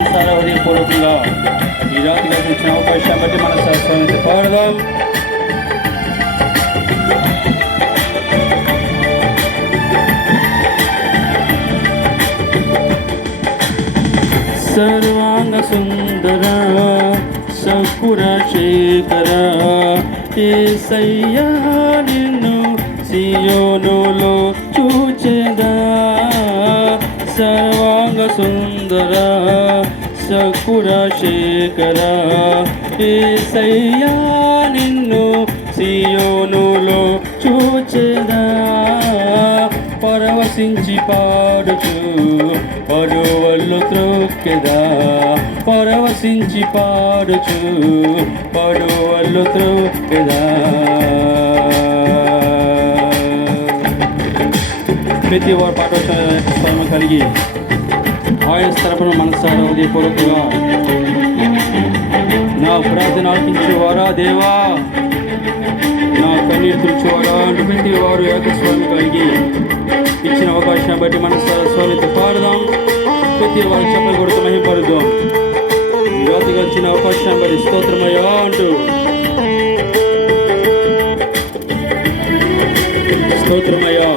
హృదయపూర్వకంగా ఈ రాత్రి వచ్చిన అవకాశం బట్టి మన శాస్త్రాన్ని పాడదాం. సర్వాంగ సుందర సకుర శేఖర యేసయ్యా నిన్ను సియోనులో చూచెదా. సర్వాంగ సుందర సకుర శేఖర యేసయ్యా నిన్ను సియోనులో చూచెదా. పరవశించి పాడుచు పరువళ్ళు త్రొక్కెదా. పరవశించి పాడుచు పరువళ్ళు త్రొక్కెదా. ప్రతి వారు పాఠశాల కలిగి ఆయన తరపున మనసారా హృదయపూర్వకంగా నా ప్రార్థన ఆలకించేవారా దేవా, నా కన్నీరు తుడిచేవారా అంటూ ప్రతి వారు ఏకస్వామి కలిగి ఇచ్చిన అవకాశాన్ని బట్టి మన స్వామితో పాడదాం. ప్రతి వారు చెప్పలు కొడుతూ మహింపడుదాం. ఈ రాత్రిగా వచ్చిన అవకాశాన్ని బట్టి స్తోత్రమయ్యా అంటూ స్తోత్రమయ్యా.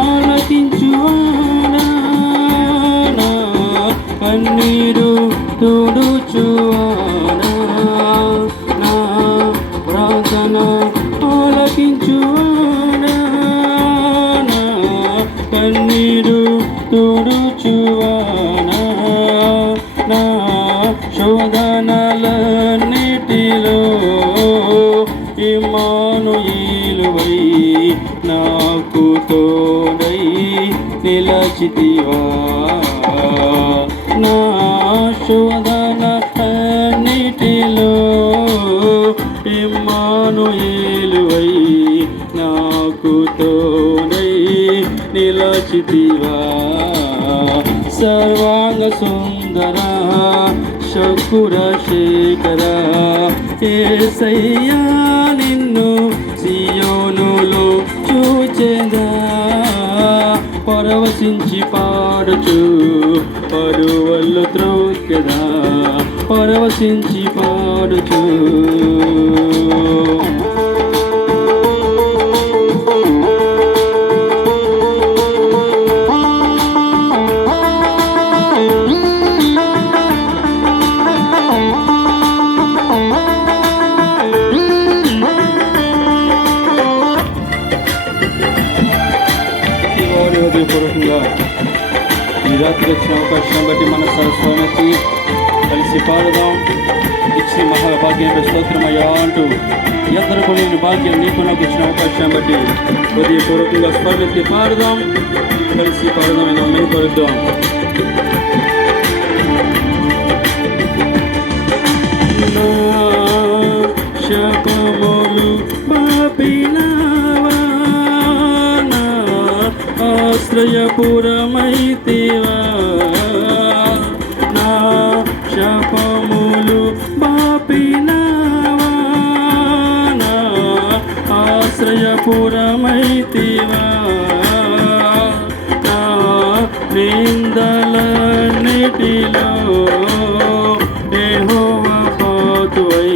ఆలకించువాడా, కన్నీరు తుడుచువాడా, నా ప్రార్థన ఆలకించువాడా, నా కన్నీరు తుడుచువాడా, నా శోధనలన్నిటిలో ఇమ్మానుయేలువై నాకు తోడై నిలచితివా. నా శోధనలన్నిటిలో ఇమ్మానుయేలువై నాకు తోడై నిలచితివా. సర్వాంగ సుందర శకుర శేఖర యేసయ్యా నిన్ను సియోనులో చూచెదా. పరవశించి పాడుచు పరువళ్ళు త్రొక్కెదా. పరవశించి పాడుచు హృదయపూర్వకంగా ఈ రాత్రి వచ్చిన అవకాశం బట్టి మన స్వామికి కలిసి పాడుదాం. ఇచ్చి మహాభాగ్యం స్తోత్రమయ్యా అంటూ ఎందరూ కొన్ని భాగ్యం నీకు నాకు ఇచ్చిన అవకాశం బట్టి హృదయపూర్వకంగా స్వామికి పాడుదాం. కలిసి పాడుదాం, ఏదో మెరుగుపరుద్దాం. శాపములు పాపినావా, ఆశ్రయపురమైతివా. నా శాపములు పాపినావా, నా ఆశ్రయపురమైతివా. నా నిందలన్నిటిలో యెహోవా పాతువై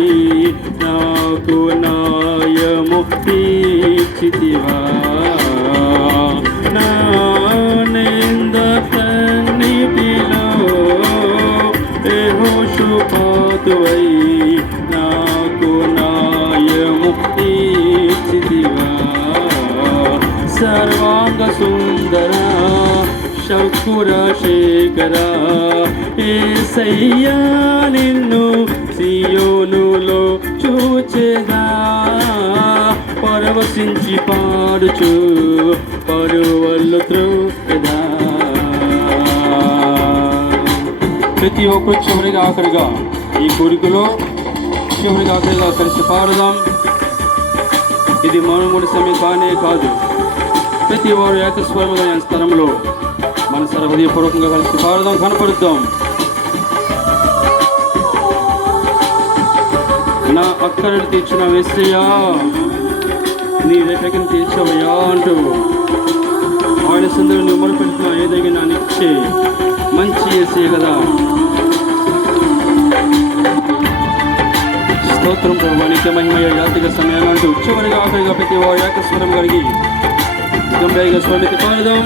నాకు న్యాయము తీర్చితివా. నా నిందలన్నిటిలో యెహోషుపాతువై నాకు న్యాయము తీర్చితివా. సర్వాంగ సుందర శకుర శేఖర యేసయ్యా నిన్ను సియోనులో చూచెదా. పరవశించి పాడుచు పరువళ్ళు త్రొక్కెదా. ప్రతి ఒక్కరు చివరిగా ఆఖరిగా ఈ కోరికలో చివరిగా ఆఖరిగా కలిసి పాడుదాం. ఇది మానవుడి సమయం కానే కాదు. ప్రతి వారు ఏకస్వరముగా స్థలంలో మన హృదయపూర్వకంగా కలిసి పాడుదాం, కనపడుద్దాం. నా అక్కరలు తీర్చిన యేసయ్యా, నీ రేఖను తీర్చవయ్యా అంటూ ఆయన సందరు నువ్వు మొదలుపెడుతున్నా ఏదైనా ఇచ్చే మంచి యేసయ్య కదా. స్తోత్రం ప్రభు, నిత్య మహిమయ జాతిక సమయాన్ని అంటూ చివరిగా ఆఖరిగా ప్రతి వారు ఏకస్వరం కలిగి గంభీరంగా స్వామికి పాడుదాం.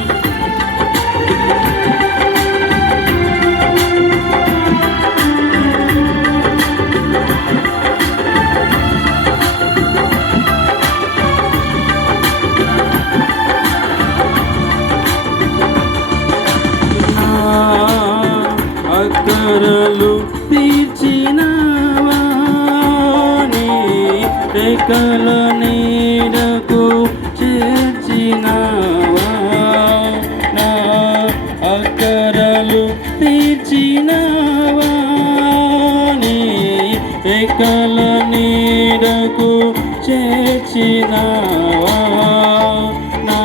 అక్కరలు తీర్చినవా, నీ రేఖల నీడకు చేర్చినవా. నా అక్కరలు తీర్చినవా, నీ రేఖల నీడకు చేర్చినవా. నా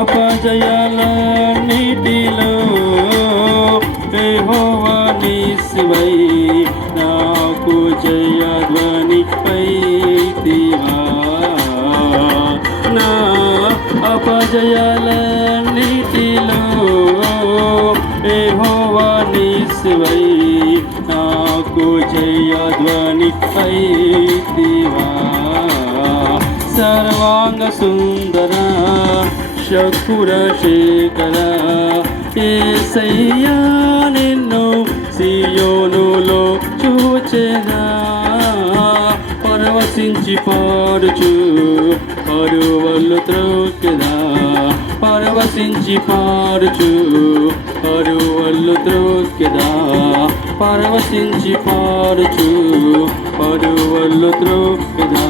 అపజయాలన్నిటిలో యెహోవా నీవై నాకు జయధ్వని పైతివా. నా అపజయాలన్నిటిలో యెహోవా నీవై నాకు జయధ్వని పైతివా. సర్వాంగ సుందర శకుర శేఖర యేసయ్యా, నిన్ను సియోనులో చూచెదా. పరవశించి పాడుచు పరువళ్ళు త్రొక్కెదా. పరవశించి పాడుచు పరువళ్ళు త్రొక్కెదా. పరవశించి పాడుచు పరువళ్ళు త్రొక్కెదా.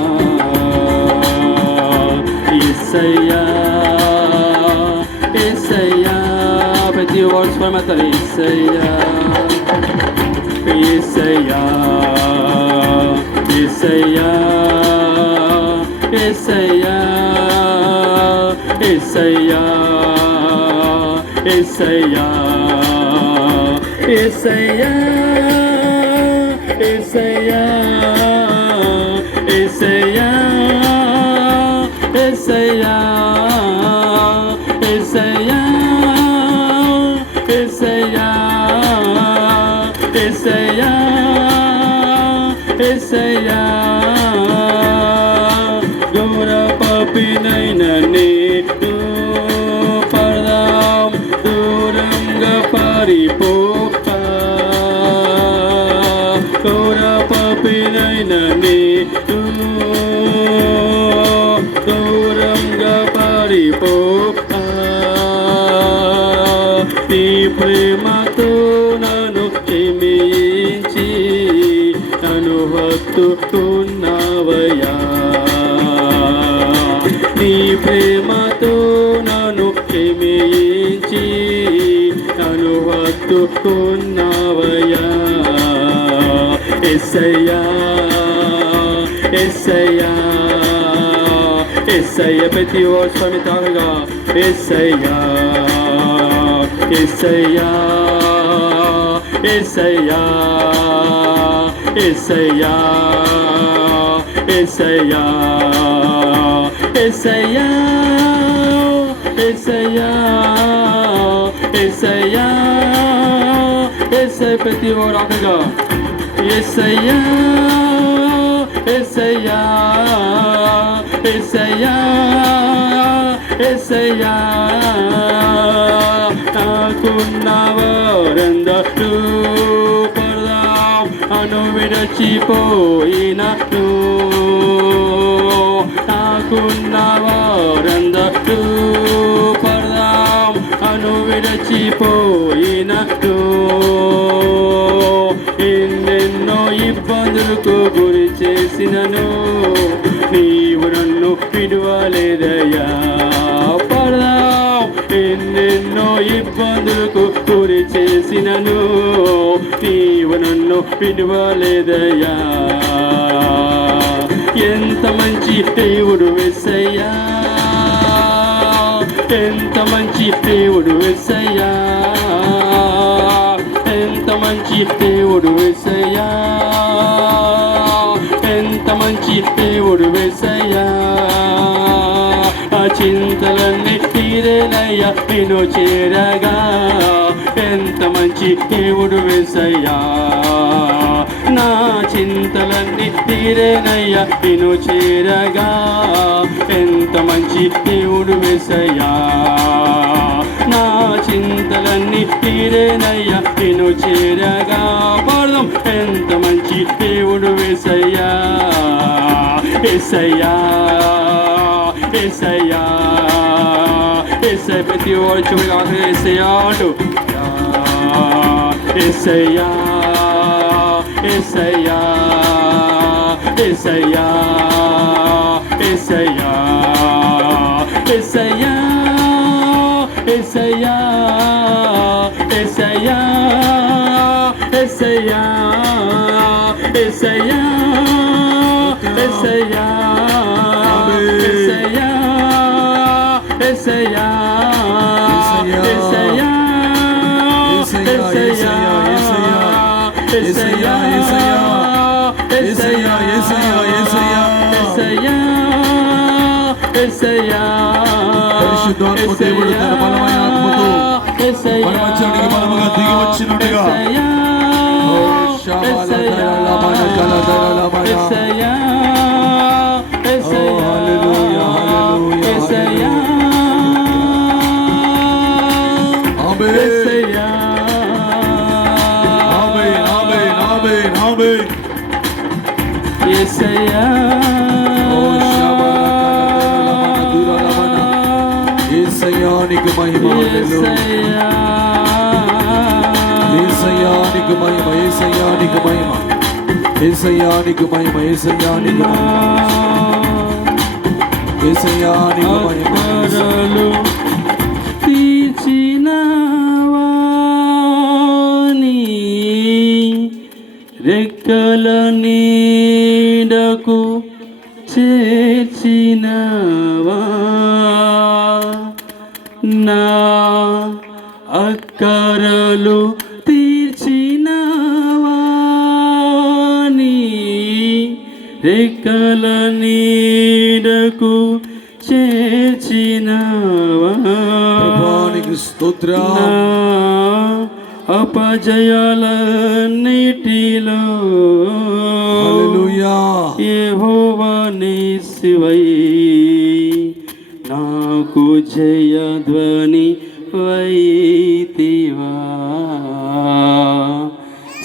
యేసయ్యా, యేసయ్యా, ప్రతి వాడు స్వరమతారు. యేసయ్యా, యేసయ్యా, యేసయ్యా, యేసయ్యా, యేసయ్యా, యేసయ్యా, యేసయ్యా, యేసయ్యా, యేసయ్యా, యేసయ్యా, యేసయ్యా, యేసయ్యా, యేసయ్యా, యేసయ్యా. ఘోర పాపినైన నేను పరదాం దూరంగా పారిపోతా. ఘోర పాపినైన నేను దూరంగా పారిపోతా. నీ ప్రేమతో నన్ను క్షమించి నన్ను హత్తుకున్నావయ్యా. నీ ప్రేమతో నన్ను క్షమించి నన్ను హత్తుకున్నావయ్యా. యేసయ్యా, యేసయ్యా, యేసయ్యా, ప్రతి వాడు స్వామి తాగగా. యేసయ్యా, యేసయ్యా, యేసయ్యా, యేసయ్యా, యేసయ్యా, యేసయ్యా, యేసయ్యా, యేసయ్యా, యేసయ్యా, ప్రతి వాడు ఆగగా. యేసయ్యా, యేసయ్యా, యేసయ్యా, యేసయ్యా. నాకున్న వారందరూ పరదాం అను విడచిపోయినను. నాకున్న వారందరూ పరదాం అను విడచిపోయినను. ఎన్నెన్నో ఇబ్బందులకు గురి చేసినను నీవు నన్ను విడువలేదయ్యా. పడదాం ఎన్నెన్నో ఇబ్బందులకు గురి చేసినను నీవు నన్ను విడువలేదయ్యా. ఎంత మంచి దేవుడు యేసయ్యా, ఎంత మంచి దేవుడు యేసయ్యా, ఎంత మంచి దేవుడు యేసయ్యా, ఎంత మంచి దేవుడు యేసయ్యా. ఆ చింతలన్నీ తీరేనయ్యా నిన్ను చేరగా, ఎంత మంచి దేవుడు యేసయ్యా. నా చింతలన్నీ తీరేనయ్యా నిన్ను చేరగా, ఎంత మంచి దేవుడు యేసయ్యా. నా చింతలన్నీ తీరేనయ్యా నిన్ను చేరగా. పాడదాం ఎంత మంచి దేవుడు యేసయ్యా, యేసయ్యా, యేసయ్యా, యేసయ్య. ప్రతి వాడు చూడగా ఆఖరి యేసయ్యా అంటూ యేసయ్యా, యేసయ్యా, యేసయ్యా, యేసయ్యా, యేసయ్యా, యేసయ్యా, యేసయ్యా, యేసయ్యా, యేసయ్యా, యేసయ్యా, యేసయ్యా, యేసయ్యా, యేసయ్యా, పరిశుద్ధాత్మ దేవుడు తన బలమైన ఆత్మతో మన మధ్యానికి బలముగా దిగి వచ్చినట్టుగా యేసయ్యానికి మహిమ, యేసయ్యానికి మహిమ, యేసయ్యానికి మహిమ, యేసయ్యానికి మహిమ, యేసయ్యానికి మహిమ, యేసయ్యానికి మహిమ. తీర్చినవాని రెక్కల నీడకు చేర్చినవా, నా అక్కరలు తీర్చినవాని రెక్కల నీడకు చేర్చినవా. స్తోత్రం. అపజయాలన్నిటిలో యెహోవా నీసివై నాకు జయధ్వని వైతివా.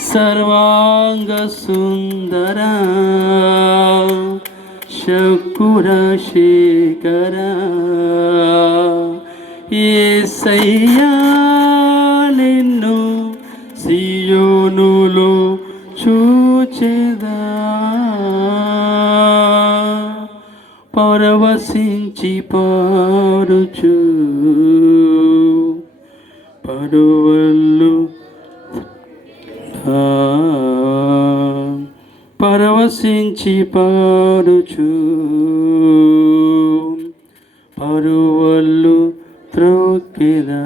సర్వాంగ సుందర శకుర శేఖర యేసయ్యా, నిన్ను సియోనులో చూచెదా, పరవశించి పాడుచు పరువల్లు పరవశించి పాడుచు పరువల్లు త్రోకెదా.